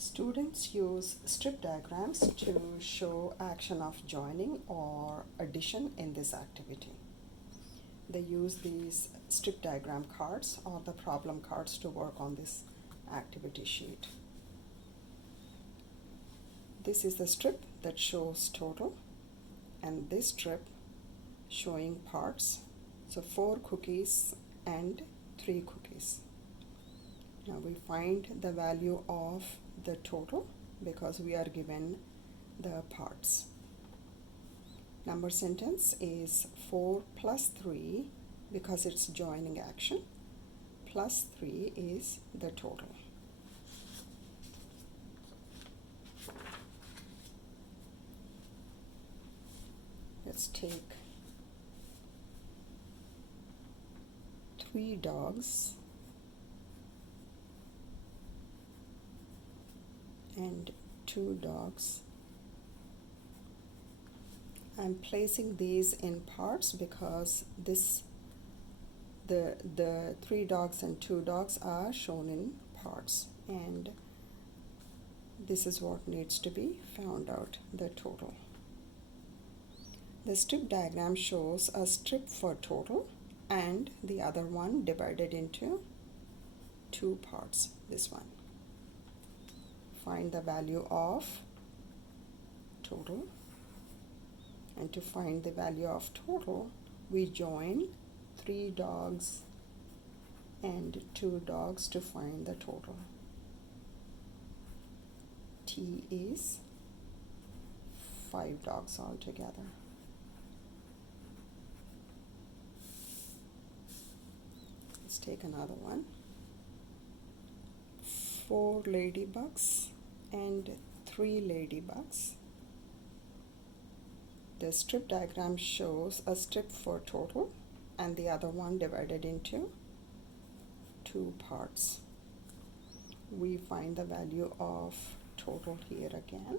Students use strip diagrams to show action of joining or addition in this activity. They use these strip diagram cards or the problem cards to work on this activity sheet. This is the strip that shows total, and this strip showing parts. So 4 cookies and 3 cookies. Now we find the value of the total because we are given the parts. Number sentence is 4 plus 3 because it's joining action, plus 3 is the total. Let's take 3 dogs and 2 dogs. I'm placing these in parts because the 3 dogs and 2 dogs are shown in parts, and this is what needs to be found out, the total. The strip diagram shows a strip for total and the other one divided into 2 parts, this one. Find the value of total, and to find the value of total we join 3 dogs and 2 dogs to find the total. T is 5 dogs altogether. Let's take another one. 4 ladybugs and 3 ladybugs. The strip diagram shows a strip for total and the other one divided into 2 parts. We find the value of total here again,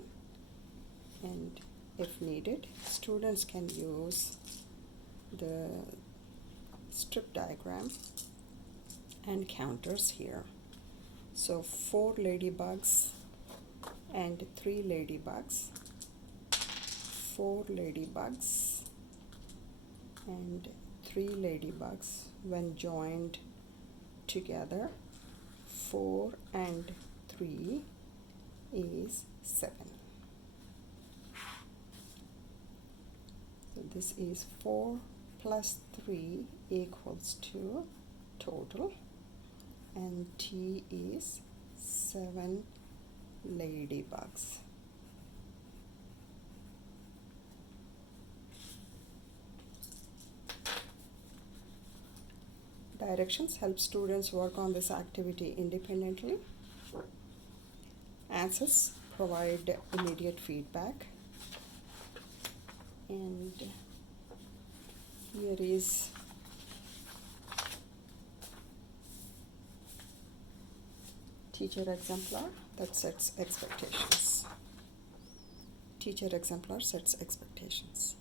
and if needed, students can use the strip diagram and counters here. So 4 ladybugs and 3 ladybugs, 4 ladybugs and 3 ladybugs, when joined together 4 and 3 is 7. So this is 4 plus 3 equals to total, and T is 7 ladybugs. Directions help students work on this activity independently. Answers provide immediate feedback. And here is teacher exemplar that sets expectations. Teacher exemplar sets expectations.